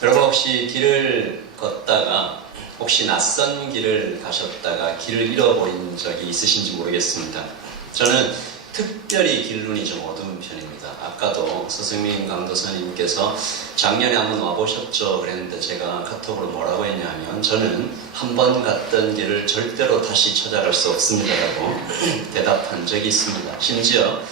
여러분 혹시 길을 걷다가 혹시 낯선 길을 가셨다가 길을 잃어버린 적이 있으신지 모르겠습니다. 저는 특별히 길눈이 좀 어두운 편입니다. 아까도 서승민 강도사님께서 작년에 한번 와보셨죠? 그랬는데 제가 카톡으로 뭐라고 했냐면 저는 한 번 갔던 길을 절대로 다시 찾아갈 수 없습니다라고 대답한 적이 있습니다. 심지어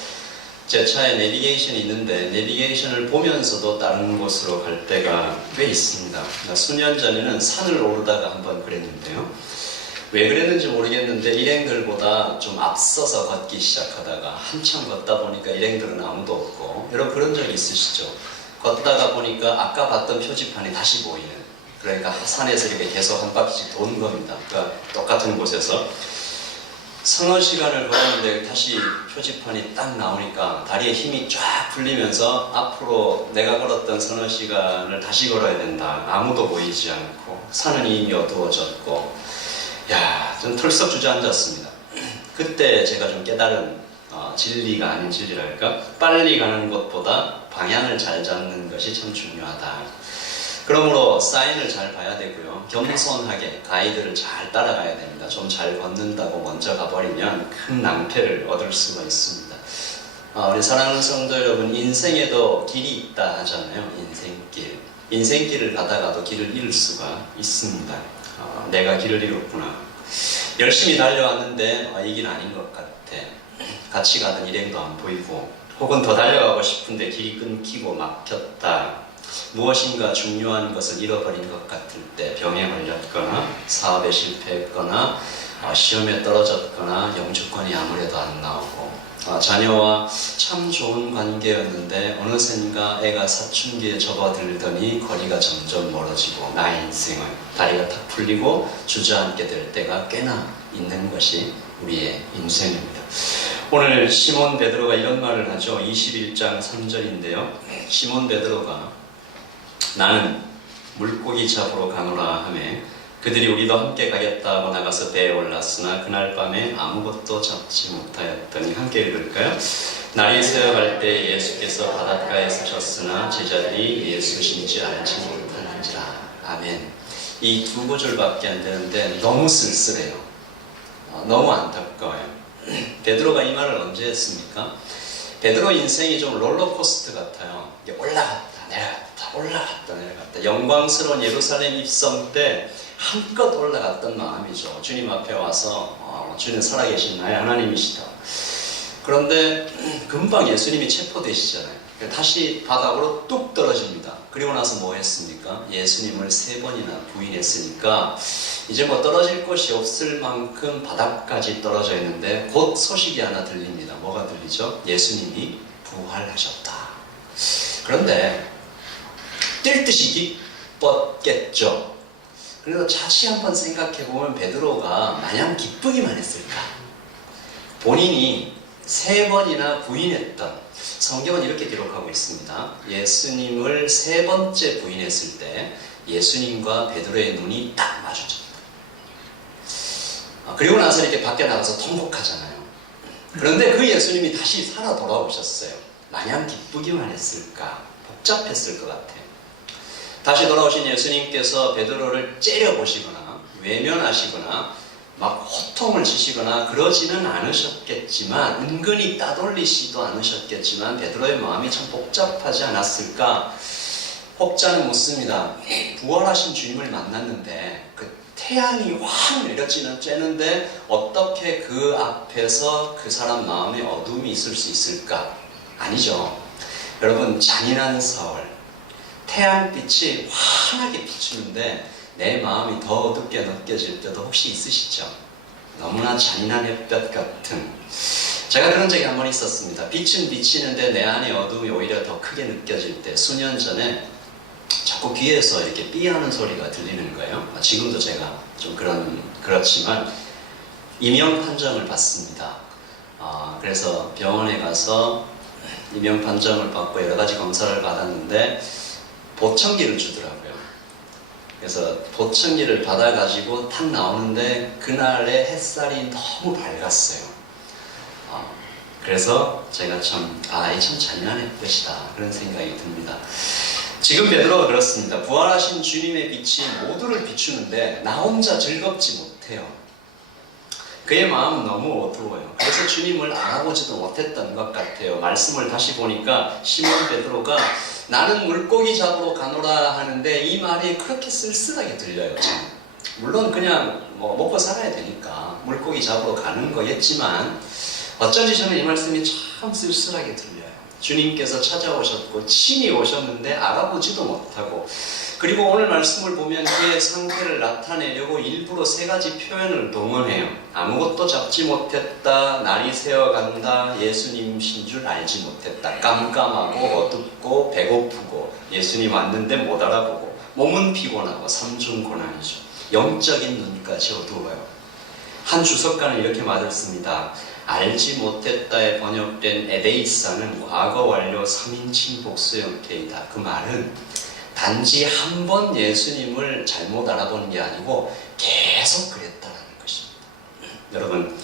제 차에 내비게이션이 있는데 내비게이션을 보면서도 다른 곳으로 갈 때가 꽤 있습니다. 수년 전에는 산을 오르다가 한번 그랬는데요. 왜 그랬는지 모르겠는데 일행들보다 좀 앞서서 걷기 시작하다가 한참 걷다 보니까 일행들은 아무도 없고, 여러분 그런 적 있으시죠? 걷다가 보니까 아까 봤던 표지판이 다시 보이는, 그러니까 산에서 이렇게 계속 한 바퀴씩 도는 겁니다. 그러니까 똑같은 곳에서 서너 시간을 걸었는데 다시 표지판이 딱 나오니까 다리에 힘이 쫙 풀리면서 앞으로 내가 걸었던 서너 시간을 다시 걸어야 된다. 아무도 보이지 않고 산은 이미 어두워졌고, 야, 좀 털썩 주저앉았습니다. 그때 제가 좀 깨달은 진리가 아닌 진리랄까? 빨리 가는 것보다 방향을 잘 잡는 것이 참 중요하다. 그러므로 사인을 잘 봐야 되고요. 겸손하게 가이드를 잘 따라가야 됩니다. 좀 잘 걷는다고 먼저 가버리면 큰 낭패를 얻을 수가 있습니다. 우리 사랑하는 성도 여러분, 인생에도 길이 있다 하잖아요. 인생길. 인생길을 가다가도 길을 잃을 수가 있습니다. 내가 길을 잃었구나. 열심히 달려왔는데 이 길 아닌 것 같아. 같이 가던 일행도 안 보이고, 혹은 더 달려가고 싶은데 길이 끊기고 막혔다. 무엇인가 중요한 것을 잃어버린 것 같을 때 병에 걸렸거나 사업에 실패했거나 시험에 떨어졌거나 영주권이 아무래도 안 나오고, 자녀와 참 좋은 관계였는데 어느샌가 애가 사춘기에 접어들더니 거리가 점점 멀어지고 나의 인생은 다리가 탁 풀리고 주저앉게 될 때가 꽤나 있는 것이 우리의 인생입니다. 오늘 시몬 베드로가 이런 말을 하죠. 21장 3절인데요. 시몬 베드로가 나는 물고기 잡으러 가노라 하매 그들이 우리도 함께 가겠다고 나가서 배에 올랐으나 그날 밤에 아무것도 잡지 못하였더니. 함께 읽을까요? 날이 새어갈 때 예수께서 바닷가에 서셨으나 제자들이 예수신지 알지 못하는지라. 아멘. 이 두 구절밖에 안 되는데 너무 쓸쓸해요. 너무 안타까워요. 베드로가 이 말을 언제 했습니까? 베드로 인생이 좀 롤러코스터 같아요. 올라갔다 내려갔다 올라갔다 내려갔다. 영광스러운 예루살렘 입성 때 한껏 올라갔던 마음이죠. 주님 앞에 와서 주님 살아계신 나의 하나님이시다. 그런데 금방 예수님이 체포되시잖아요. 다시 바닥으로 뚝 떨어집니다. 그리고 나서 뭐 했습니까? 예수님을 3번이나 부인했으니까 이제 뭐 떨어질 곳이 없을 만큼 바닥까지 떨어져 있는데 곧 소식이 하나 들립니다. 뭐가 들리죠? 예수님이 부활하셨다. 그런데 뛸 듯이 기뻤겠죠. 그래서 다시 한번 생각해보면 베드로가 마냥 기쁘기만 했을까? 본인이 3번이나 부인했던, 성경은 이렇게 기록하고 있습니다. 예수님을 3번째 부인했을 때 예수님과 베드로의 눈이 딱 마주쳤다. 그리고 나서 이렇게 밖에 나가서 통곡하잖아요. 그런데 그 예수님이 다시 살아 돌아오셨어요. 마냥 기쁘기만 했을까? 복잡했을 것 같아요. 다시 돌아오신 예수님께서 베드로를 째려보시거나 외면하시거나 막 호통을 치시거나 그러지는 않으셨겠지만, 은근히 따돌리시도 않으셨겠지만 베드로의 마음이 참 복잡하지 않았을까? 혹자는 묻습니다. 부활하신 주님을 만났는데 그 태양이 확 내려쬐는데 어떻게 그 앞에서 그 사람 마음에 어둠이 있을 수 있을까? 아니죠. 여러분, 잔인한 서울, 태양빛이 환하게 비추는데 내 마음이 더 어둡게 느껴질 때도 혹시 있으시죠? 너무나 잔인한 햇볕 같은. 제가 그런 적이 한 번 있었습니다. 빛은 비치는데 내 안의 어둠이 오히려 더 크게 느껴질 때, 수년 전에 자꾸 귀에서 이렇게 삐하는 소리가 들리는 거예요. 지금도 제가 좀 그렇지만 임용 판정을 받습니다. 그래서 병원에 가서 임용 판정을 받고 여러 가지 검사를 받았는데 보청기를 주더라고요. 그래서 보청기를 받아가지고 탁 나오는데 그날의 햇살이 너무 밝았어요. 그래서 제가 참, 이 참 잔인한 햇볕이다, 그런 생각이 듭니다. 지금 베드로가 그렇습니다. 부활하신 주님의 빛이 모두를 비추는데 나 혼자 즐겁지 못해요. 그의 마음은 너무 어두워요. 그래서 주님을 알아보지도 못했던 것 같아요. 말씀을 다시 보니까 시몬 베드로가 나는 물고기 잡으러 가노라 하는데 이 말이 그렇게 쓸쓸하게 들려요. 물론 그냥 먹고 살아야 되니까 물고기 잡으러 가는 거였지만 어쩐지 저는 이 말씀이 참 쓸쓸하게 들려요. 주님께서 찾아오셨고 친히 오셨는데 알아보지도 못하고, 그리고 오늘 말씀을 보면 그의 상태를 나타내려고 일부러 세 가지 표현을 동원해요. 아무것도 잡지 못했다, 날이 새어간다, 예수님이신 줄 알지 못했다, 깜깜하고 어둡고 배고프고 예수님 왔는데 못 알아보고 몸은 피곤하고 삼중 고난이죠. 영적인 눈까지 어두워요. 한 주석가는 이렇게 말했습니다. 알지 못했다에 번역된 에데이사는 과거 완료 3인칭 복수 형태이다. 그 말은 단지 한 번 예수님을 잘못 알아보는 게 아니고 계속 그랬다는 것입니다. 여러분,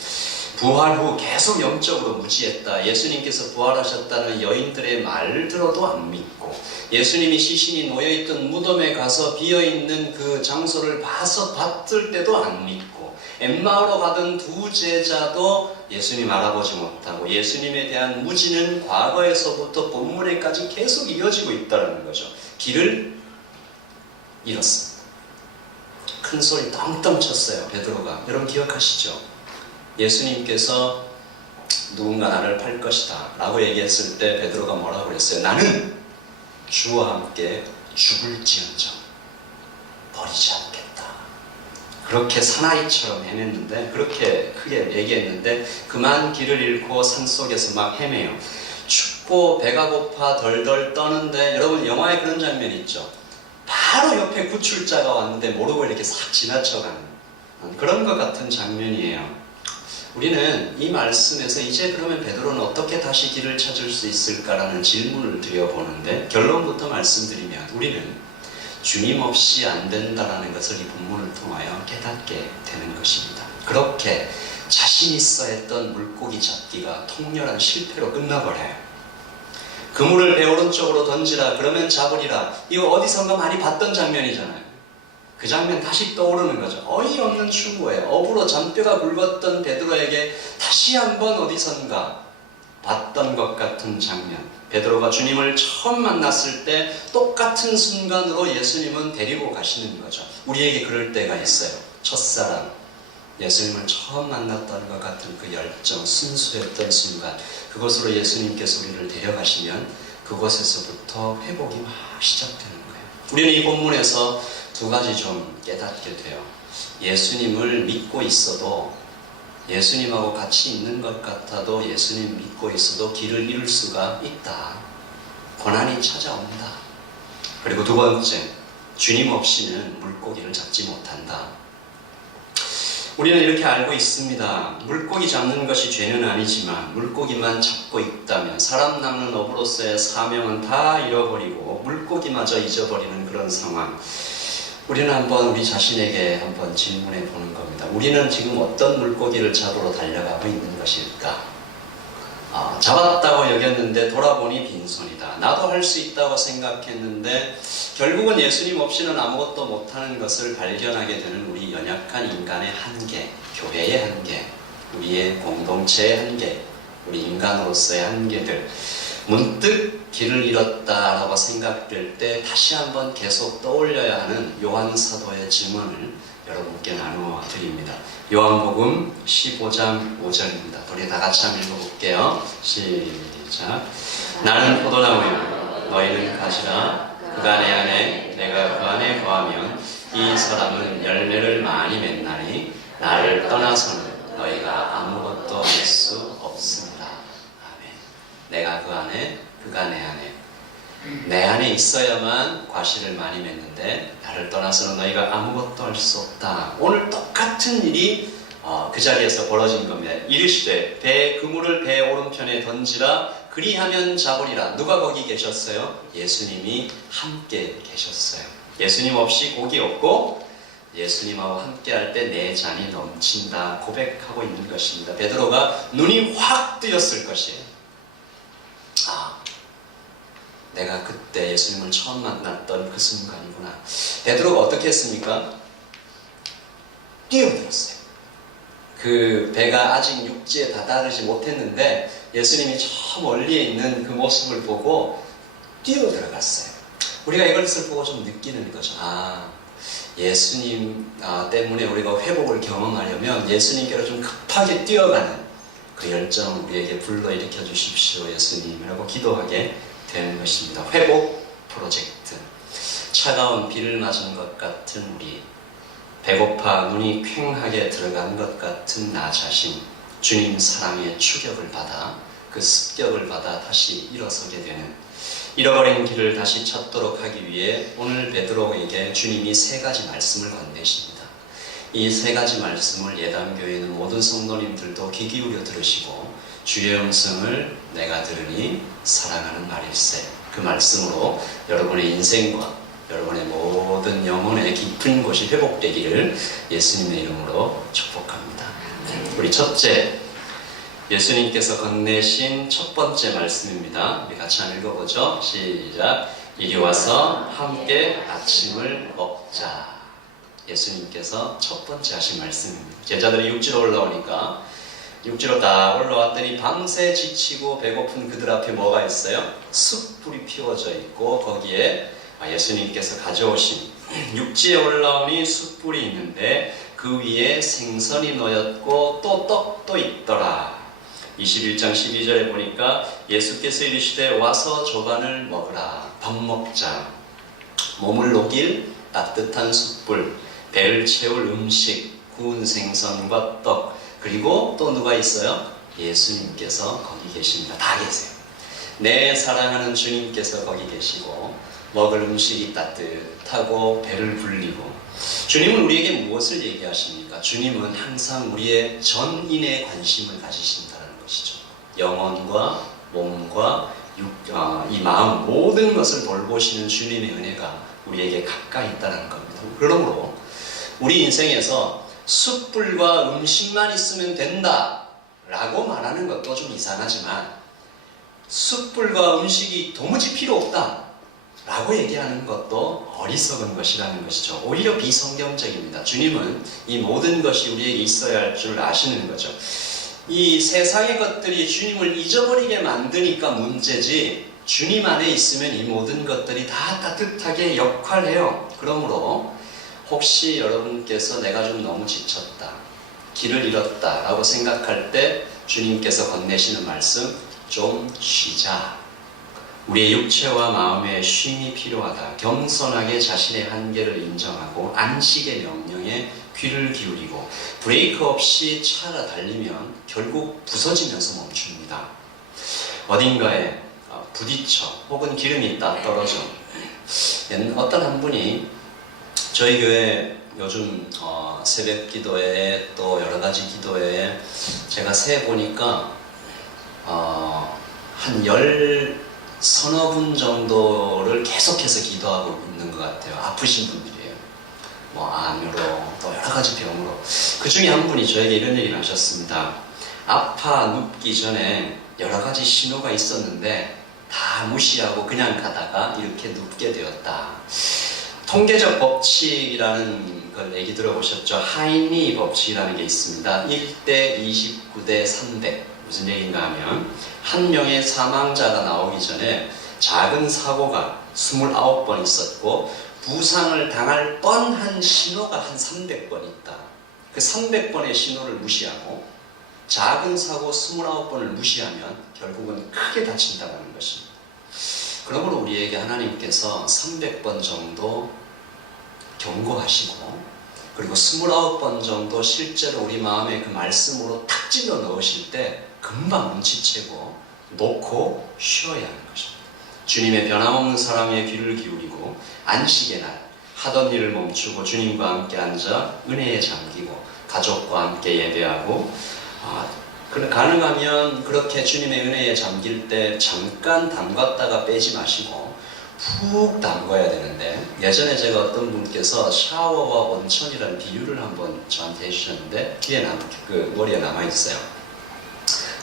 부활 후 계속 영적으로 무지했다. 예수님께서 부활하셨다는 여인들의 말 들어도 안 믿고, 예수님이 시신이 놓여있던 무덤에 가서 비어있는 그 장소를 봐서 봤을 때도 안 믿고, 엠마오로 가던 두 제자도 예수님 알아보지 못하고, 예수님에 대한 무지는 과거에서부터 본문에까지 계속 이어지고 있다는 거죠. 길을 잃었습니다. 큰 소리 떵떵 쳤어요, 베드로가. 여러분 기억하시죠? 예수님께서 누군가 나를 팔 것이다 라고 얘기했을 때 베드로가 뭐라고 그랬어요? 나는 주와 함께 죽을지언정 버리지 않겠다. 그렇게 사나이처럼 헤맸는데, 그렇게 크게 얘기했는데 그만 길을 잃고 산속에서 막 헤매요. 춥고 배가 고파 덜덜 떠는데, 여러분 영화에 그런 장면이 있죠. 바로 옆에 구출자가 왔는데 모르고 이렇게 싹 지나쳐가는 그런 것 같은 장면이에요. 우리는 이 말씀에서 이제 그러면 베드로는 어떻게 다시 길을 찾을 수 있을까라는 질문을 드려보는데, 결론부터 말씀드리면 우리는 주님 없이 안 된다라는 것을 이 본문을 통하여 깨닫게 되는 것입니다. 그렇게 자신 있어 했던 물고기 잡기가 통렬한 실패로 끝나버려요. 그물을 배 오른쪽으로 던지라, 그러면 잡으리라. 이거 어디선가 많이 봤던 장면이잖아요. 그 장면 다시 떠오르는 거죠. 어이없는 충고예요. 업으로 잔뼈가 굵었던 베드로에게 다시 한번 어디선가 봤던 것 같은 장면. 베드로가 주님을 처음 만났을 때 똑같은 순간으로 예수님은 데리고 가시는 거죠. 우리에게 그럴 때가 있어요. 첫사랑, 예수님을 처음 만났던 것 같은 그 열정, 순수했던 순간, 그곳으로 예수님께서 우리를 데려가시면 그곳에서부터 회복이 막 시작되는 거예요. 우리는 이 본문에서 두 가지 좀 깨닫게 돼요. 예수님을 믿고 있어도, 예수님하고 같이 있는 것 같아도 예수님 믿고 있어도 길을 잃을 수가 있다. 고난이 찾아온다. 그리고 두 번째, 주님 없이는 물고기를 잡지 못한다. 우리는 이렇게 알고 있습니다. 물고기 잡는 것이 죄는 아니지만 물고기만 잡고 있다면 사람 낚는 업으로서의 사명은 다 잃어버리고 물고기마저 잊어버리는 그런 상황. 우리는 한번 우리 자신에게 한번 질문해 보는 겁니다. 우리는 지금 어떤 물고기를 잡으러 달려가고 있는 것일까? 잡았다고 여겼는데 돌아보니 빈손이다. 나도 할 수 있다고 생각했는데 결국은 예수님 없이는 아무것도 못하는 것을 발견하게 되는 우리 연약한 인간의 한계, 교회의 한계, 우리의 공동체의 한계, 우리 인간으로서의 한계들, 문득 길을 잃었다라고 생각될 때 다시 한번 계속 떠올려야 하는 요한 사도의 증언을 여러분께 나누어 드립니다. 요한복음 15장 5절입니다. 우리 다 같이 한번 읽어볼게요. 시작. 나는 포도나무요 너희는 가시라. 그가 내 안에 내가 그 안에 거하면 이 사람은 열매를 많이 맺나니 나를 떠나서는 너희가 아무것도 할 수 없습니다. 아멘. 내가 그 안에 그가 내 안에, 내 안에 있어야만 과실을 많이 맺는데 나를 떠나서는 너희가 아무것도 할 수 없다. 오늘 똑같은 일이 그 자리에서 벌어진 겁니다. 이르시되 그물을 배 오른편에 던지라. 그리하면 잡으리라. 누가 거기 계셨어요? 예수님이 함께 계셨어요. 예수님 없이 고기 없고 예수님하고 함께 할 때 내 잔이 넘친다 고백하고 있는 것입니다. 베드로가 눈이 확 뜨였을 것이에요. 내가 그때 예수님을 처음 만났던 그 순간이구나. 베드로가 어떻게 했습니까? 뛰어들었어요. 그 배가 아직 육지에 다다르지 못했는데 예수님이 저 멀리에 있는 그 모습을 보고 뛰어들어갔어요. 우리가 이것을 보고 좀 느끼는 거죠. 예수님 때문에 우리가 회복을 경험하려면 예수님께로 좀 급하게 뛰어가는 그 열정을 우리에게 불러일으켜 주십시오, 예수님이라고 기도하게 되는 것입니다. 회복 프로젝트. 차가운 비를 맞은 것 같은 우리, 배고파 눈이 퀭하게 들어간 것 같은 나 자신, 주님 사랑의 추격을 받아 그 습격을 받아 다시 일어서게 되는, 잃어버린 길을 다시 찾도록 하기 위해 오늘 베드로에게 주님이 세 가지 말씀을 건네십니다. 이 세 가지 말씀을 예담교회는 모든 성도님들도 귀 기울여 들으시고, 주의 음성을 내가 들으니 사랑하는 말일세. 그 말씀으로 여러분의 인생과 여러분의 모든 영혼의 깊은 곳이 회복되기를 예수님의 이름으로 축복합니다. 우리 첫째, 예수님께서 건네신 첫 번째 말씀입니다. 우리 같이 한번 읽어보죠. 시작. 이리 와서 함께 아침을 먹자. 예수님께서 첫 번째 하신 말씀입니다. 제자들이 육지로 올라오니까, 육지로 다 올라왔더니 밤새 지치고 배고픈 그들 앞에 뭐가 있어요? 숯불이 피워져 있고, 거기에 예수님께서 가져오신, 육지에 올라오니 숯불이 있는데 그 위에 생선이 놓였고 또 떡도 있더라. 21장 12절에 보니까 예수께서 이르시되 와서 조반을 먹으라. 밥 먹자. 몸을 녹일 따뜻한 숯불, 배를 채울 음식, 구운 생선과 떡, 그리고 또 누가 있어요? 예수님께서 거기 계십니다. 다 계세요. 내 사랑하는 주님께서 거기 계시고, 먹을 음식이 따뜻하고 배를 불리고. 주님은 우리에게 무엇을 얘기하십니까? 주님은 항상 우리의 전인에 관심을 가지신다는 것이죠. 영혼과 몸과 이 마음, 모든 것을 돌보시는 주님의 은혜가 우리에게 가까이 있다는 겁니다. 그러므로 우리 인생에서 숯불과 음식만 있으면 된다 라고 말하는 것도 좀 이상하지만, 숯불과 음식이 도무지 필요 없다 라고 얘기하는 것도 어리석은 것이라는 것이죠. 오히려 비성경적입니다. 주님은 이 모든 것이 우리에게 있어야 할 줄 아시는 거죠. 이 세상의 것들이 주님을 잊어버리게 만드니까 문제지, 주님 안에 있으면 이 모든 것들이 다 따뜻하게 역할해요. 그러므로 혹시 여러분께서 내가 좀 너무 지쳤다, 길을 잃었다 라고 생각할 때 주님께서 건네시는 말씀, 좀 쉬자. 우리의 육체와 마음의 쉼이 필요하다. 겸손하게 자신의 한계를 인정하고 안식의 명령에 귀를 기울이고, 브레이크 없이 차가 달리면 결국 부서지면서 멈춥니다. 어딘가에 부딪혀 혹은 기름이 딱 떨어져. 어떤 한 분이 저희 교회 요즘 새벽 기도회 또 여러 가지 기도회에 제가 세 보니까 한 서너 분 정도를 계속해서 기도하고 있는 것 같아요. 아프신 분들이에요. 암으로 또 여러 가지 병으로. 그 중에 한 분이 저에게 이런 얘기를 하셨습니다. 아파 눕기 전에 여러 가지 신호가 있었는데 다 무시하고 그냥 가다가 이렇게 눕게 되었다. 통계적 법칙이라는 걸 얘기 들어보셨죠? 하이니 법칙이라는 게 있습니다. 1대 29대 300. 무슨 얘기인가 하면, 한 명의 사망자가 나오기 전에 작은 사고가 29번 있었고 부상을 당할 뻔한 신호가 한 300번 있다. 그 300번의 신호를 무시하고 작은 사고 29번을 무시하면 결국은 크게 다친다는 것입니다. 그러므로 우리에게 하나님께서 300번 정도 경고하시고, 그리고 29번 정도 실제로 우리 마음에 그 말씀으로 탁 찔러 넣으실 때 금방 눈치채고 놓고 쉬어야 하는 것입니다. 주님의 변함없는 사랑에 귀를 기울이고, 안식의 날 하던 일을 멈추고 주님과 함께 앉아 은혜에 잠기고 가족과 함께 예배하고, 가능하면 그렇게 주님의 은혜에 잠길 때 잠깐 담갔다가 빼지 마시고 푹 담궈야 되는데, 예전에 제가 어떤 분께서 샤워와 온천이라는 비유를 한번 저한테 해주셨는데 머리에 남아있어요.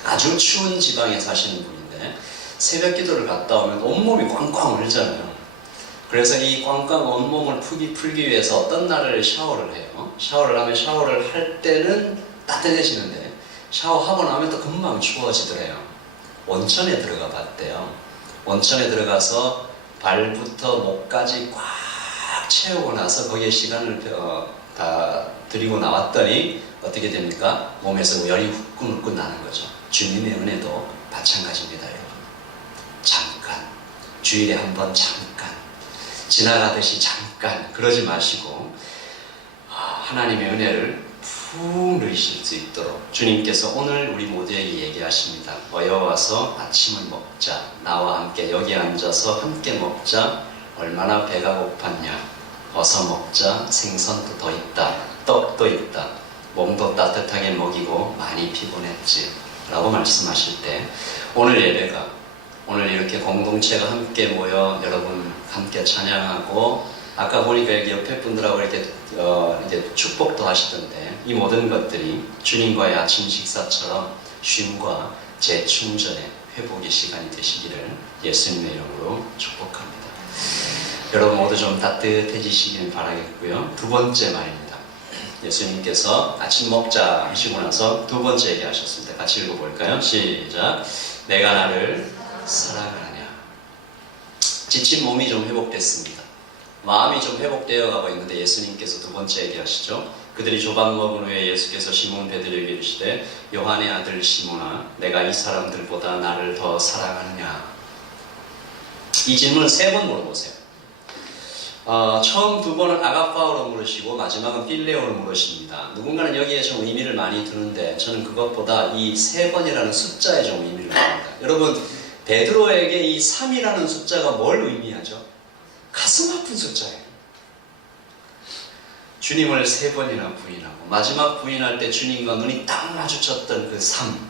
아주 추운 지방에 사시는 분인데 새벽 기도를 갔다 오면 온몸이 꽝꽝 울잖아요. 그래서 이 꽝꽝 온몸을 풀기 위해서 어떤 날을 샤워를 해요. 샤워를 하면 샤워를 할 때는 따뜻해지는데 샤워하고 나면 또 금방 추워지더래요. 온천에 들어가 봤대요. 온천에 들어가서 발부터 목까지 꽉 채우고 나서 거기에 시간을 다 들이고 나왔더니 어떻게 됩니까? 몸에서 열이 후끈후끈 나는 거죠. 주님의 은혜도 마찬가지입니다, 여러분. 잠깐, 주일에 한번 잠깐, 지나가듯이 잠깐 그러지 마시고 하나님의 은혜를 푹 누리실 수 있도록 주님께서 오늘 우리 모두에게 얘기하십니다. 어여와서 아침을 먹자. 나와 함께 여기 앉아서 함께 먹자. 얼마나 배가 고팠냐. 어서 먹자. 생선도 더 있다. 떡도 있다. 몸도 따뜻하게 먹이고 많이 피곤했지 라고 말씀하실 때 오늘 예배가 오늘 이렇게 공동체가 함께 모여 여러분 함께 찬양하고 아까 보니까 여기 옆에 분들하고 이렇게 이제 축복도 하시던데 이 모든 것들이 주님과의 아침 식사처럼 쉼과 재충전의 회복의 시간이 되시기를 예수님의 이름으로 축복합니다. 여러분 모두 좀 따뜻해지시길 바라겠고요. 두 번째 말입니다. 예수님께서 아침 먹자 하시고 나서 두 번째 얘기하셨습니다. 같이 읽어볼까요? 시작. 내가 나를 사랑하느냐. 지친 몸이 좀 회복됐습니다. 마음이 좀 회복되어 가고 있는데 예수님께서 두 번째 얘기하시죠. 그들이 조반 먹은 후에 예수께서 시몬 베드로에게 이르시되 요한의 아들 시몬아 내가 이 사람들보다 나를 더 사랑하느냐. 이 질문을 세 번 물어보세요. 처음 두 번은 아가파오로 물으시고 마지막은 필레오로 물으십니다. 누군가는 여기에 좀 의미를 많이 두는데 저는 그것보다 이 세 번이라는 숫자에 좀 의미를 둡니다. 여러분 베드로에게 이 3이라는 숫자가 뭘 의미하죠? 가슴 아픈 숫자예요. 주님을 세 번이나 부인하고 마지막 부인할 때 주님과 눈이 딱 마주쳤던 그 3.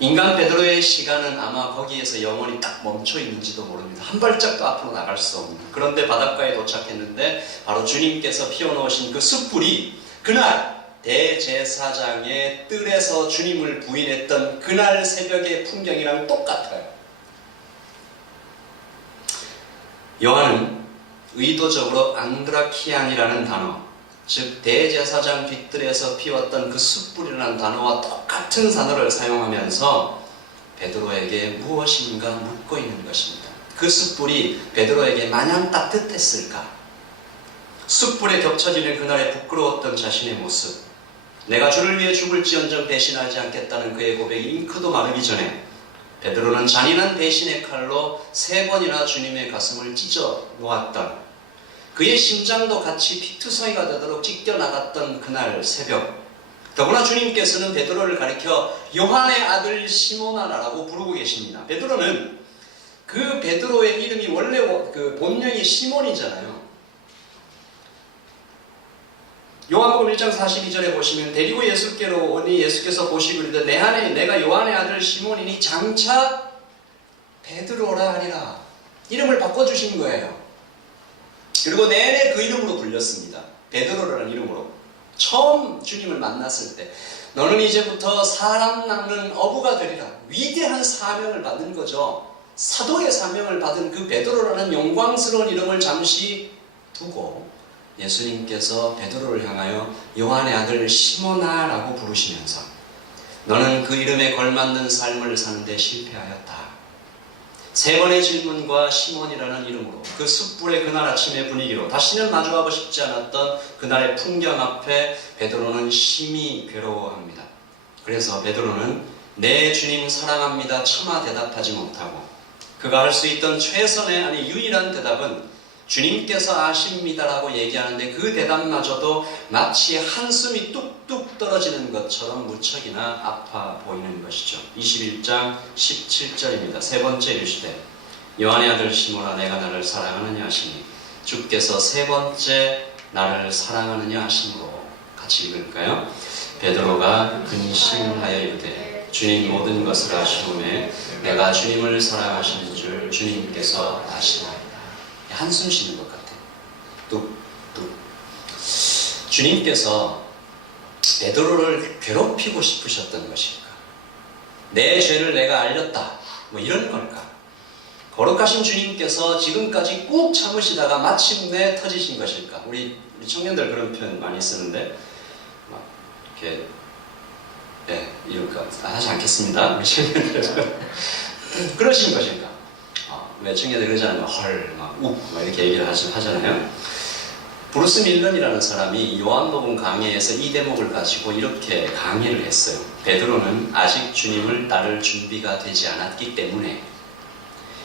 인간 베드로의 시간은 아마 거기에서 영원히 딱 멈춰 있는지도 모릅니다. 한 발짝도 앞으로 나갈 수 없는. 그런데 바닷가에 도착했는데 바로 주님께서 피워놓으신 그 숯불이 그날 대제사장의 뜰에서 주님을 부인했던 그날 새벽의 풍경이랑 똑같아요. 요한은 의도적으로 앙드라키안이라는 단어, 즉 대제사장 뒷뜰에서 피웠던 그 숯불이라는 단어와 똑같은 단어를 사용하면서 베드로에게 무엇인가 묻고 있는 것입니다. 그 숯불이 베드로에게 마냥 따뜻했을까? 숯불에 겹쳐지는 그날의 부끄러웠던 자신의 모습, 내가 주를 위해 죽을지언정 배신하지 않겠다는 그의 고백이 잉크도 마르기 전에 베드로는 잔인한 배신의 칼로 3번이나 주님의 가슴을 찢어 놓았던 그의 심장도 같이 피투성이가 되도록 찢겨나갔던 그날 새벽, 더구나 주님께서는 베드로를 가리켜 요한의 아들 시몬아라고 부르고 계십니다. 베드로는 그 베드로의 이름이 원래 그 본명이 시몬이잖아요. 요한복음 1장 42절에 보시면 데리고 예수께로 오니 예수께서 보시고 이르되 내가 요한의 아들 시몬이니 장차 베드로라 하리라. 이름을 바꿔주신 거예요. 그리고 내내 그 이름으로 불렸습니다. 베드로라는 이름으로. 처음 주님을 만났을 때 너는 이제부터 사람 낚는 어부가 되리라. 위대한 사명을 받는 거죠. 사도의 사명을 받은 그 베드로라는 영광스러운 이름을 잠시 두고 예수님께서 베드로를 향하여 요한의 아들 시몬아라고 부르시면서 너는 그 이름에 걸맞는 삶을 사는데 실패하였다. 3번의 질문과 시몬이라는 이름으로 그 숯불의 그날 아침의 분위기로 다시는 마주하고 싶지 않았던 그날의 풍경 앞에 베드로는 심히 괴로워합니다. 그래서 베드로는 내 주님 사랑합니다 차마 대답하지 못하고 그가 할 수 있던 최선의 아니 유일한 대답은 주님께서 아십니다라고 얘기하는데 그 대답마저도 마치 한숨이 뚝뚝 떨어지는 것처럼 무척이나 아파 보이는 것이죠. 21장 17절입니다. 세 번째 이르시되 요한의 아들 시몬아 내가 나를 사랑하느냐 하시니 주께서 세 번째 나를 사랑하느냐 하심으로 같이 읽을까요? 베드로가 근심하여 이르되 주님 모든 것을 아시오매 내가 주님을 사랑하시는 줄 주님께서 아시나이다. 한숨 쉬는 것 같아요. 뚝뚝. 주님께서 베드로를 괴롭히고 싶으셨던 것일까? 내 죄를 내가 알렸다. 뭐 이런 걸까? 거룩하신 주님께서 지금까지 꾹 참으시다가 마침내 터지신 것일까? 우리 청년들 그런 표현 많이 쓰는데 막 이렇게 이런 거 하지 않겠습니다. 우리 청년들 그러신 것일까? 왜 청년들 그러잖아요. 헐, 막 이렇게 얘기를 하잖아요. 브루스 밀런이라는 사람이 요한복음 강해에서 이 대목을 가지고 이렇게 강의를 했어요. 베드로는 아직 주님을 따를 준비가 되지 않았기 때문에,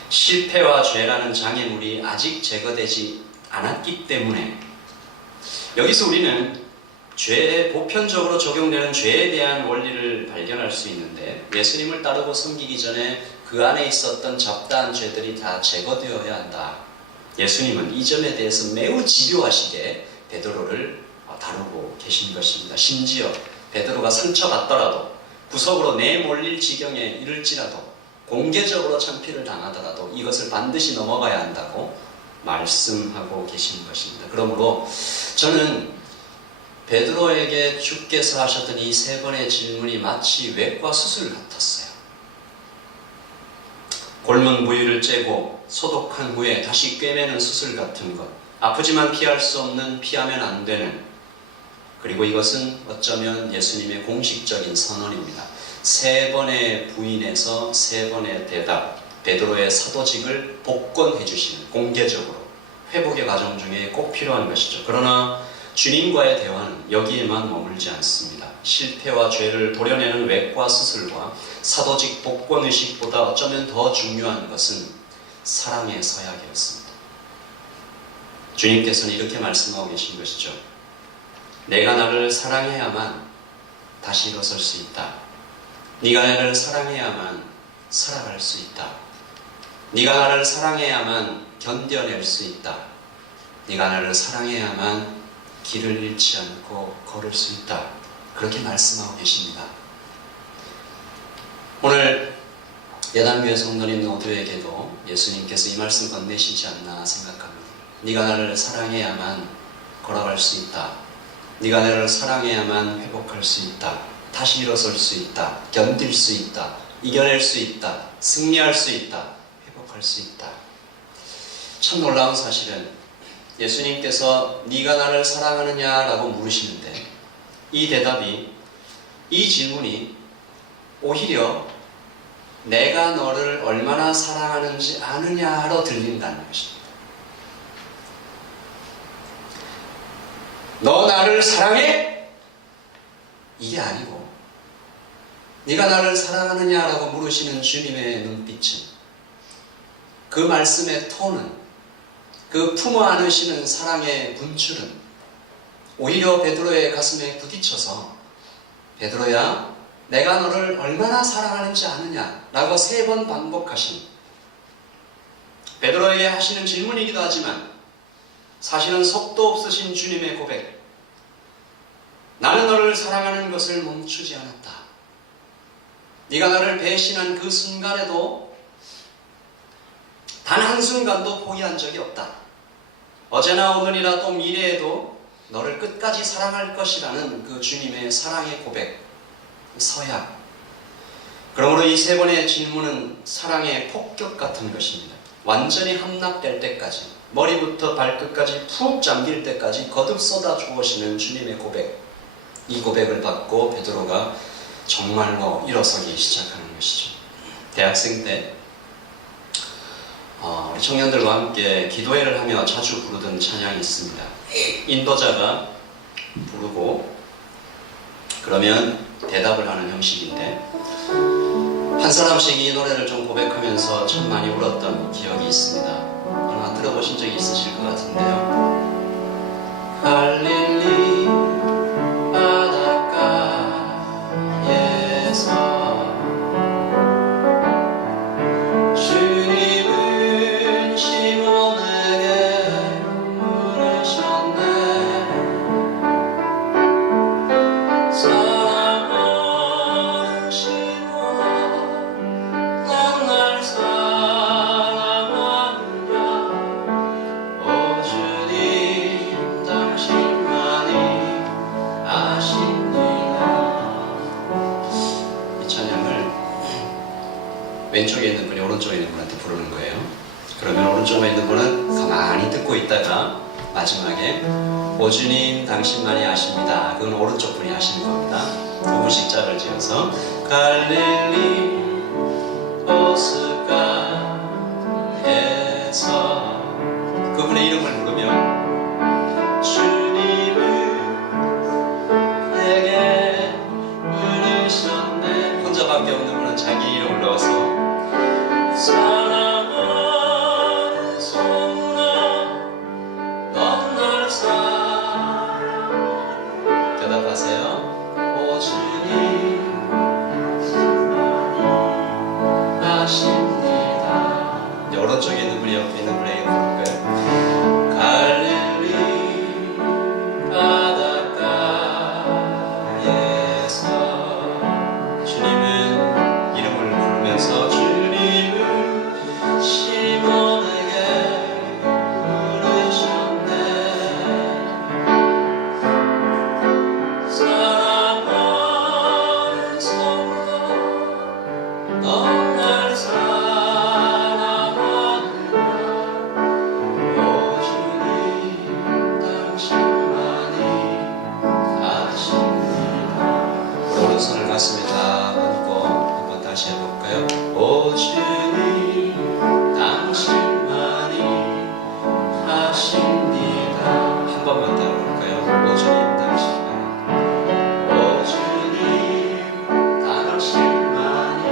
실패와 죄라는 장애물이 아직 제거되지 않았기 때문에, 여기서 우리는 죄에 보편적으로 적용되는 죄에 대한 원리를 발견할 수 있는데, 예수님을 따르고 섬기기 전에 그 안에 있었던 잡다한 죄들이 다 제거되어야 한다. 예수님은 이 점에 대해서 매우 집요하시게 베드로를 다루고 계신 것입니다. 심지어 베드로가 상처받더라도, 구석으로 내몰릴 지경에 이를지라도, 공개적으로 참피를 당하더라도 이것을 반드시 넘어가야 한다고 말씀하고 계신 것입니다. 그러므로 저는 베드로에게 주께서 하셨던 이 세 번의 질문이 마치 외과 수술 같았어요. 골문 부위를 째고 소독한 후에 다시 꿰매는 수술 같은 것, 아프지만 피할 수 없는, 피하면 안 되는, 그리고 이것은 어쩌면 예수님의 공식적인 선언입니다. 세 번의 부인에서 세 번의 대답, 베드로의 사도직을 복권해 주시는, 공개적으로 회복의 과정 중에 꼭 필요한 것이죠. 그러나 주님과의 대화는 여기에만 머물지 않습니다. 실패와 죄를 도려내는 외과 수술과 사도직 복권 의식보다 어쩌면 더 중요한 것은 사랑의 서약이었습니다. 주님께서는 이렇게 말씀하고 계신 것이죠. 내가 나를 사랑해야만 다시 일어설 수 있다. 네가 나를 사랑해야만 살아갈 수 있다. 네가 나를 사랑해야만 견뎌낼 수 있다. 네가 나를 사랑해야만 길을 잃지 않고 걸을 수 있다. 그렇게 말씀하고 계십니다. 오늘 예당교회 성도님 모두에게도 예수님께서 이 말씀 건네시지 않나 생각합니다. 네가 나를 사랑해야만 걸어갈 수 있다. 네가 나를 사랑해야만 회복할 수 있다. 다시 일어설 수 있다. 견딜 수 있다. 이겨낼 수 있다. 승리할 수 있다. 회복할 수 있다. 참 놀라운 사실은 예수님께서 네가 나를 사랑하느냐라고 물으시는데, 이 대답이, 이 질문이 오히려 내가 너를 얼마나 사랑하는지 아느냐로 들린다는 것입니다. 너 나를 사랑해? 이게 아니고, 네가 나를 사랑하느냐라고 물으시는 주님의 눈빛은, 그 말씀의 톤은, 그 품어 안으시는 사랑의 분출은 오히려 베드로의 가슴에 부딪혀서, 베드로야, 내가 너를 얼마나 사랑하는지 아느냐 라고 세 번 반복하신, 베드로에게 하시는 질문이기도 하지만 사실은 속도 없으신 주님의 고백, 나는 너를 사랑하는 것을 멈추지 않았다. 네가 나를 배신한 그 순간에도 단 한순간도 포기한 적이 없다. 어제나 오늘이나 또 미래에도 너를 끝까지 사랑할 것이라는 그 주님의 사랑의 고백, 서약. 그러므로 이 세 번의 질문은 사랑의 폭격 같은 것입니다. 완전히 함락될 때까지, 머리부터 발끝까지 푹 잠길 때까지 거듭 쏟아 주어시는 주님의 고백. 이 고백을 받고 베드로가 정말로 일어서기 시작하는 것이죠. 대학생 때 우리 청년들과 함께 기도회를 하며 자주 부르던 찬양이 있습니다. 인도자가 부르고 그러면 대답을 하는 형식인데, 한 사람씩 이 노래를 좀 고백하면서 참 많이 울었던 기억이 있습니다. 아마 들어보신 적이 있으실 것 같은데요. 갈릴리 바닷가에서 왼쪽에 있는 분이 오른쪽에 있는 분한테 부르는 거예요. 그러면 오른쪽에 있는 분은 가만히 듣고 있다가 마지막에 오 주님 당신만이 아십니다. 그건 오른쪽 분이 하시는 겁니다. 두 분씩 짝을 지어서 갈릴리 호숫가에서 그분의 이름을 부르면 주님을 내게 부르셨네. 혼자밖에 없는 분은 자기 이름을 넣어서 사랑하는 소문아 넌 날 사랑. 대답하세요. 오 주님 아십니다. 오른쪽에 있는 분이 옆에 있는 분에게 부를 거예요. 갈릴리 바닷가에서 주님은 이름을 부르면서 주님을 시몬에게 부르셨네. 사랑하는 소문아 넌 날 사랑한다. 오 주님 당신만이 아십니다. 오른손을 가슴에 다 얹고 한번 다시 해볼까요? 오 주님 당신만이 아십니다. 한 번만 더 해볼까요? 오 주님 당신만이. 오 주님 당신만이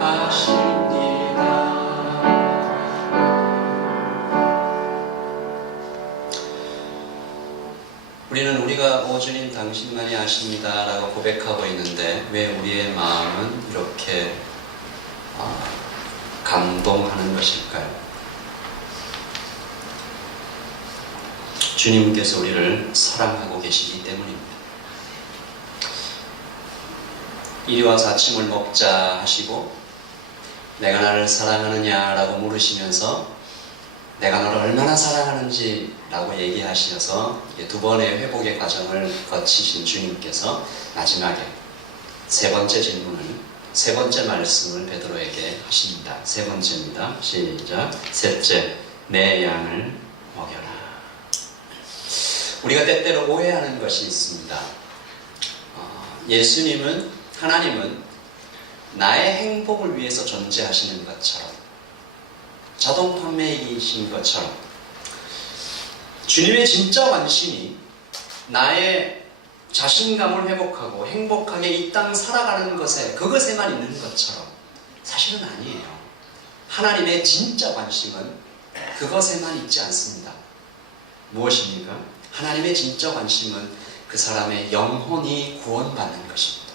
아십니다. 우리는 우리가 오 주님 당신만이 아십니다 라고 고백하고 있는데 왜 우리의 마음은 이렇게 감동하는 것일까요? 주님께서 우리를 사랑하고 계시기 때문입니다. 이리 와서 아침을 먹자 하시고 내가 나를 사랑하느냐 라고 물으시면서 내가 너를 얼마나 사랑하는지 라고 얘기하셔서 두 번의 회복의 과정을 거치신 주님께서 마지막에 세 번째 질문을, 세 번째 말씀을 베드로에게 하십니다. 세 번째입니다. 시작. 셋째, 내 양을 먹여라. 우리가 때때로 오해하는 것이 있습니다. 예수님은, 하나님은 나의 행복을 위해서 존재하시는 것처럼, 자동 판매이신 것처럼 주님의 진짜 관심이 나의 자신감을 회복하고 행복하게 이 땅 살아가는 것에, 그것에만 있는 것처럼 사실은 아니에요. 하나님의 진짜 관심은 그것에만 있지 않습니다. 무엇입니까? 하나님의 진짜 관심은 그 사람의 영혼이 구원받는 것입니다.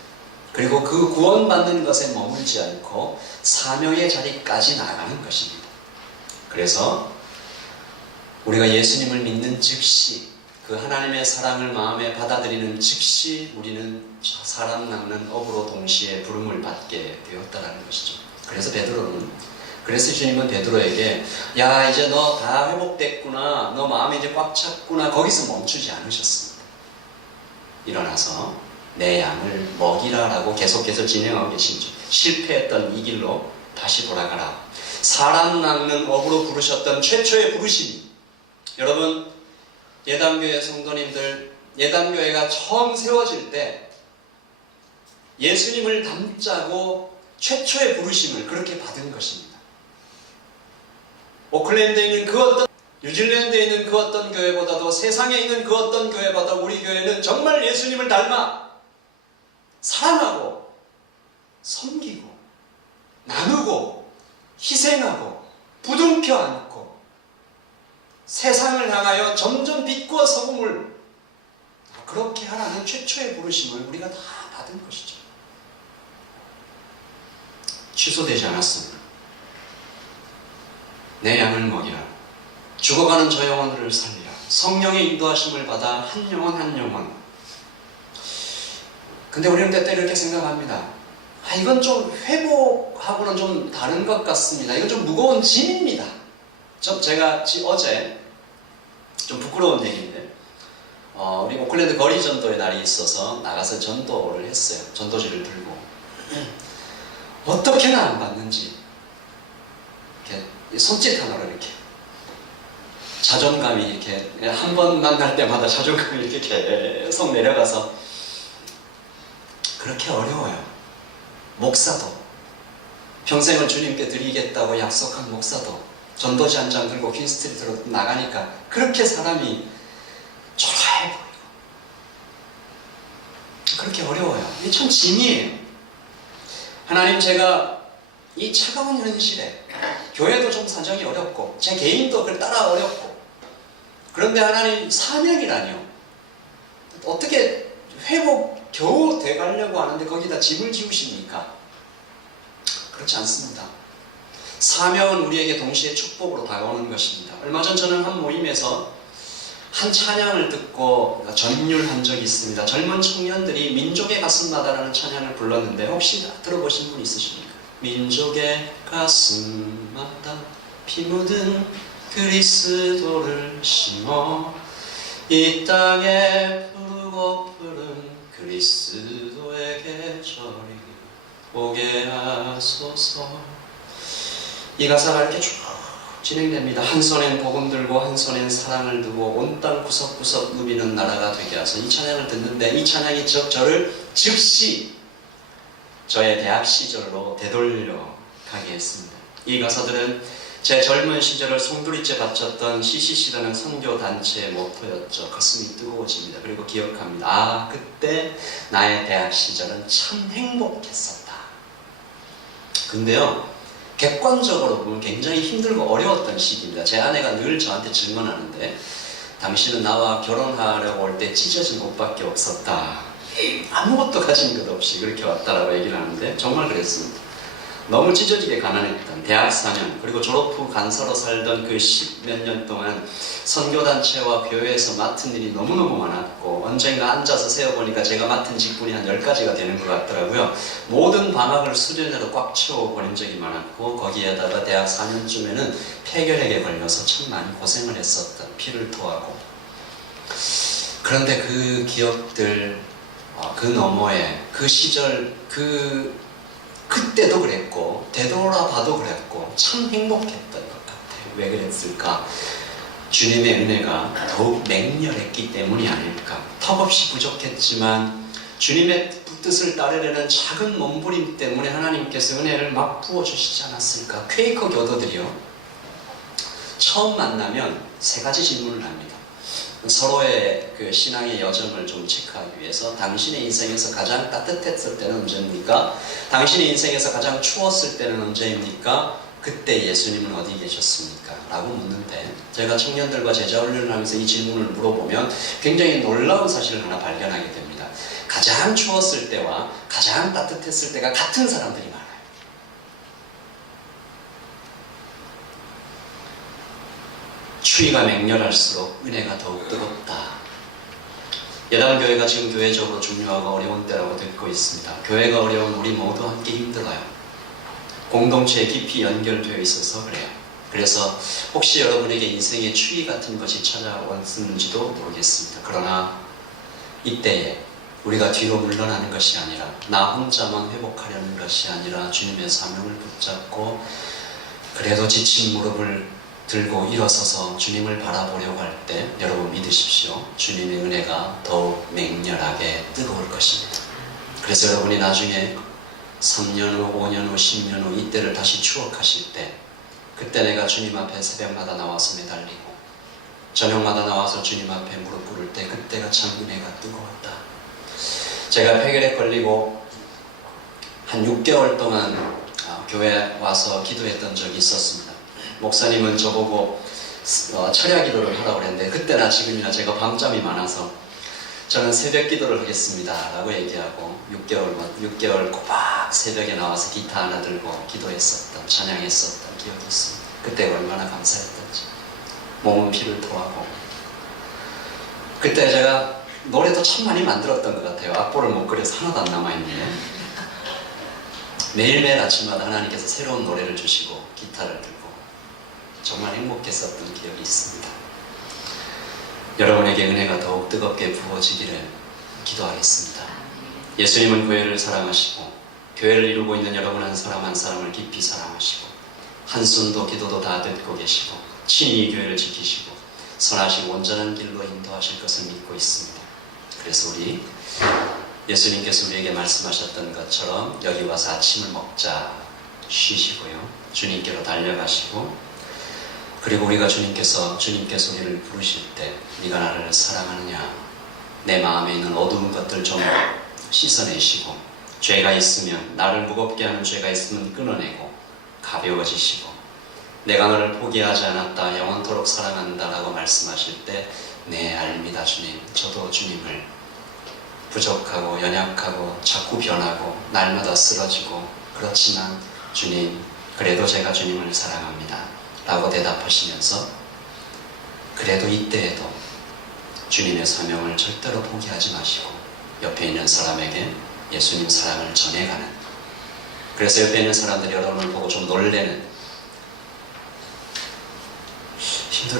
그리고 그 구원받는 것에 머물지 않고 사명의 자리까지 나아가는 것입니다. 그래서 우리가 예수님을 믿는 즉시, 그 하나님의 사랑을 마음에 받아들이는 즉시 우리는 사람 낚는 업으로 동시에 부름을 받게 되었다는 것이죠. 그래서 주님은 베드로에게 야 이제 너 다 회복됐구나, 너 마음이 이제 꽉 찼구나, 거기서 멈추지 않으셨습니다. 일어나서 내 양을 먹이라 라고 계속해서 진행하고 계시죠. 실패했던 이 길로 다시 돌아가라. 사람 낚는 업으로 부르셨던 최초의 부르심이, 여러분 예단교회 성도님들, 예단교회가 처음 세워질 때 예수님을 닮자고 최초의 부르심을 그렇게 받은 것입니다. 오클랜드에 있는 그 어떤, 뉴질랜드에 있는 그 어떤 교회보다도, 세상에 있는 그 어떤 교회보다 우리 교회는 정말 예수님을 닮아 사랑하고 섬기고 나누고 희생하고 부둥켜 안고 세상을 향하여 점점 빛과 소금을 그렇게 하라는 최초의 부르심을 우리가 다 받은 것이죠. 취소되지 않았습니다. 내 양을 먹이라. 죽어가는 저 영혼들을 살리라. 성령의 인도하심을 받아 한 영혼 한 영혼. 근데 우리는 때때로 이렇게 생각합니다. 이건 좀 회복하고는 좀 다른 것 같습니다. 이건 좀 무거운 짐입니다. 제가 어제 좀 부끄러운 얘기인데 우리 오클랜드 거리 전도의 날이 있어서 나가서 전도를 했어요. 전도지를 들고 어떻게나 안 받는지 이렇게 손짓 하나로 이렇게 자존감이 이렇게 한 번 만날 때마다 자존감이 이렇게 계속 내려가서 그렇게 어려워요. 목사도 평생을 주님께 드리겠다고 약속한 목사도 전도지 한 장 들고 퀸스트리트로 나가니까 그렇게 사람이 초라해 보이고 그렇게 어려워요. 이게 참 짐이에요. 하나님, 제가 이 차가운 현실에 교회도 좀 사정이 어렵고 제 개인도 그걸 따라 어렵고, 그런데 하나님, 사명이라뇨. 어떻게 회복 겨우 돼가려고 하는데 거기다 짐을 지우십니까? 그렇지 않습니다. 사명은 우리에게 동시에 축복으로 다가오는 것입니다. 얼마 전 저는 한 모임에서 한 찬양을 듣고 전율한 적이 있습니다. 젊은 청년들이 민족의 가슴마다라는 찬양을 불렀는데 혹시 들어보신 분 있으십니까? 민족의 가슴마다 피 묻은 그리스도를 심어 이 땅에 푸르고 푸른 그리스도의 계절이 오게 하소서. 이 가사가 이렇게 쭉 진행됩니다. 한 손엔 복음 들고 한 손엔 사랑을 두고 온 땅 구석구석 누비는 나라가 되게 하소. 이 찬양을 듣는데 이 찬양이 저를 즉시 저의 대학 시절로 되돌려 가게 했습니다. 이 가사들은 제 젊은 시절을 송두리째 바쳤던 CCC라는 선교단체의 모토였죠. 가슴이 뜨거워집니다. 그리고 기억합니다. 아, 그때 나의 대학 시절은 참 행복했었다. 근데요, 객관적으로 보면 굉장히 힘들고 어려웠던 시기입니다. 제 아내가 늘 저한테 질문하는데, 당신은 나와 결혼하려고 올 때 찢어진 옷밖에 없었다. 아무것도 가진 것 없이 그렇게 왔다라고 얘기를 하는데 정말 그랬습니다. 너무 찢어지게 가난했던 대학 4년, 그리고 졸업 후 간서로 살던 그 10몇 년 동안 선교단체와 교회에서 맡은 일이 너무너무 많았고, 언젠가 앉아서 세어보니까 제가 맡은 직분이 한 10가지가 되는 것 같더라고요. 모든 방학을 수련회로 꽉 채워보낸 적이 많았고, 거기에다가 대학 4년쯤에는 폐결핵에 걸려서 참 많이 고생을 했었던, 피를 토하고. 그런데 그 기억들, 그 너머에 그 시절, 그때도 그랬고 되돌아봐도 그랬고 참 행복했던 것 같아요. 왜 그랬을까? 주님의 은혜가 더욱 맹렬했기 때문이 아닐까. 턱없이 부족했지만 주님의 뜻을 따르려는 작은 몸부림 때문에 하나님께서 은혜를 막 부어주시지 않았을까. 퀘이커 교도들이요, 처음 만나면 3가지 질문을 합니다. 서로의 그 신앙의 여정을 좀 체크하기 위해서, 당신의 인생에서 가장 따뜻했을 때는 언제입니까? 당신의 인생에서 가장 추웠을 때는 언제입니까? 그때 예수님은 어디 계셨습니까? 라고 묻는데, 제가 청년들과 제자 훈련을 하면서 이 질문을 물어보면 굉장히 놀라운 사실을 하나 발견하게 됩니다. 가장 추웠을 때와 가장 따뜻했을 때가 같은 사람들이 많아요. 추위가 맹렬할수록 은혜가 더욱 뜨겁다. 예당교회가 지금 교회적으로 중요하고 어려운 때라고 듣고 있습니다. 교회가 어려운 우리 모두 함께 힘들어요. 공동체에 깊이 연결되어 있어서 그래요. 그래서 혹시 여러분에게 인생의 추위 같은 것이 찾아왔는지도 모르겠습니다. 그러나 이때에 우리가 뒤로 물러나는 것이 아니라, 나 혼자만 회복하려는 것이 아니라 주님의 사명을 붙잡고 그래도 지친 무릎을 들고 일어서서 주님을 바라보려고 할 때, 여러분 믿으십시오. 주님의 은혜가 더욱 맹렬하게 뜨거울 것입니다. 그래서 여러분이 나중에 3년 후, 5년 후, 10년 후 이때를 다시 추억하실 때, 그때 내가 주님 앞에 새벽마다 나와서 매달리고 저녁마다 나와서 주님 앞에 무릎 꿇을 때, 그때가 참 은혜가 뜨거웠다. 제가 폐결핵 걸리고 한 6개월 동안 교회 와서 기도했던 적이 있었습니다. 목사님은 저보고 철야 기도를 하라고 그랬는데, 그때나 지금이나 제가 밤잠이 많아서 저는 새벽 기도를 하겠습니다 라고 얘기하고 6개월 꼬박 새벽에 나와서 기타 하나 들고 기도했었던, 찬양했었던 기억이 있습니다. 그때가 얼마나 감사했던지. 몸은 피를 토하고. 그때 제가 노래도 참 많이 만들었던 것 같아요. 악보를 못 그려서 하나도 안 남아있는데, 매일매일 아침마다 하나님께서 새로운 노래를 주시고 기타를 들고 정말 행복했었던 기억이 있습니다. 여러분에게 은혜가 더욱 뜨겁게 부어지기를 기도하겠습니다. 예수님은 교회를 사랑하시고 교회를 이루고 있는 여러분 한 사람 한 사람을 깊이 사랑하시고 한숨도 기도도 다 듣고 계시고 친히 교회를 지키시고 선하시고 온전한 길로 인도하실 것을 믿고 있습니다. 그래서 우리 예수님께서 우리에게 말씀하셨던 것처럼 여기 와서 아침을 먹자 쉬시고요. 주님께로 달려가시고, 그리고 우리가 주님께서 우리를 부르실 때 네가 나를 사랑하느냐, 내 마음에 있는 어두운 것들 좀 씻어내시고, 죄가 있으면, 나를 무겁게 하는 죄가 있으면 끊어내고 가벼워지시고, 내가 너를 포기하지 않았다, 영원토록 사랑한다 라고 말씀하실 때 네, 알입니다 주님. 저도 주님을 부족하고 연약하고 자꾸 변하고 날마다 쓰러지고, 그렇지만 주님, 그래도 제가 주님을 사랑합니다 라고 대답하시면서, 그래도 이때에도 주님의 사명을 절대로 포기하지 마시고 옆에 있는 사람에게 예수님 사랑을 전해가는, 그래서 옆에 있는 사람들이 여러분을 보고 좀 놀래는,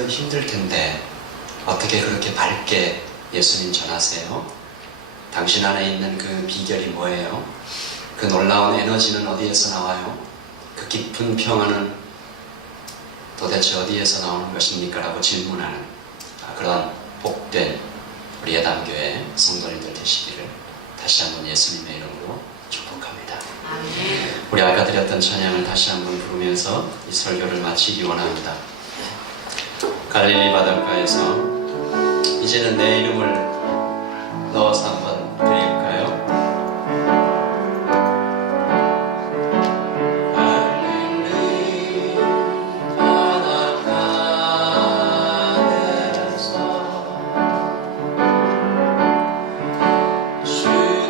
힘들 텐데 어떻게 그렇게 밝게 예수님 전하세요? 당신 안에 있는 그 비결이 뭐예요? 그 놀라운 에너지는 어디에서 나와요? 그 깊은 평화는 도대체 어디에서 나오는 것입니까? 라고 질문하는 그런 복된 우리 예담교회 성도님들 되시기를 다시 한번 예수님의 이름으로 축복합니다. 아멘. 우리 아까 드렸던 찬양을 다시 한번 부르면서 이 설교를 마치기 원합니다. 갈릴리 바닷가에서 이제는 내 이름을 넣어서 한번 드릴까요? 갈릴리 바닷가에서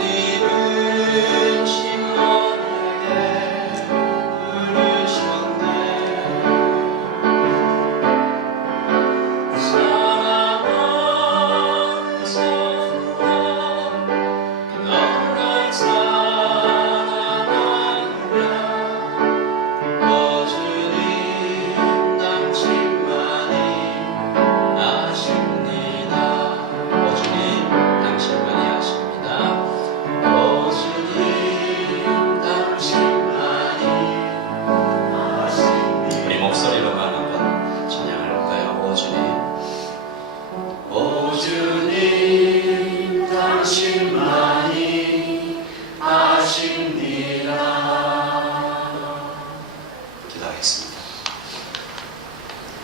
주님은 시몬에게 부르셨네.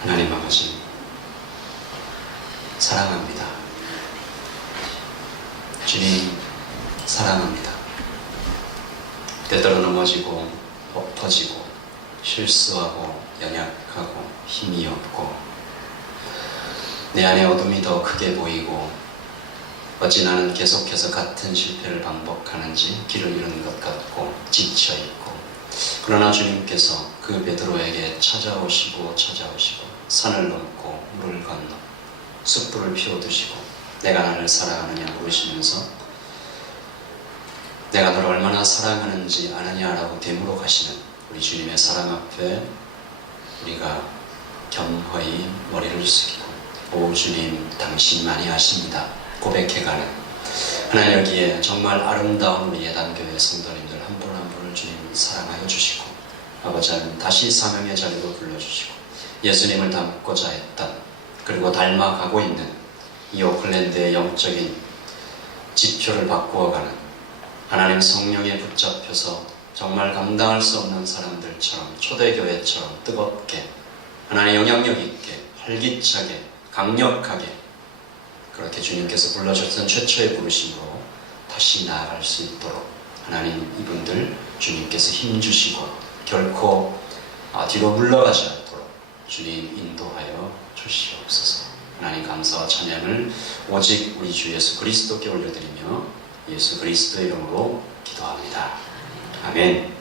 하나님 아버지, 사랑합니다. 주님, 사랑합니다. 때때로 넘어지고 엎어지고 실수하고 연약하고 힘이 없고 내 안에 어둠이 더 크게 보이고 어찌 나는 계속해서 같은 실패를 반복하는지 길을 잃은 것 같고 지쳐있고, 그러나 주님께서 그 베드로에게 찾아오시고 산을 넘고 물을 건너 숯불을 피워두시고 내가 나를 사랑하느냐 물으시면서 내가 너를 얼마나 사랑하는지 아느냐라고 되물어 가시는 우리 주님의 사랑 앞에 우리가 겸허히 머리를 숙이고 오 주님 당신만이 아십니다 고백해가는, 하나님 여기에 정말 아름다운 우리 예단교회 성도님들 한 분 한 분을 주님 사랑하여 주시고 아버지 하나님 다시 사명의 자리로 불러주시고 예수님을 닮고자 했던, 그리고 닮아가고 있는 이 오클랜드의 영적인 지표를 바꾸어가는 하나님 성령에 붙잡혀서 정말 감당할 수 없는 사람들처럼 초대교회처럼 뜨겁게 하나님 영향력 있게 활기차게 강력하게 그렇게 주님께서 불러주셨던 최초의 부르심으로 다시 나아갈 수 있도록 하나님 이분들 주님께서 힘주시고 결코 뒤로 물러가지 않도록 주님 인도하여 주시옵소서. 하나님 감사와 찬양을 오직 우리 주 예수 그리스도께 올려드리며 예수 그리스도의 이름으로 기도합니다. 아멘.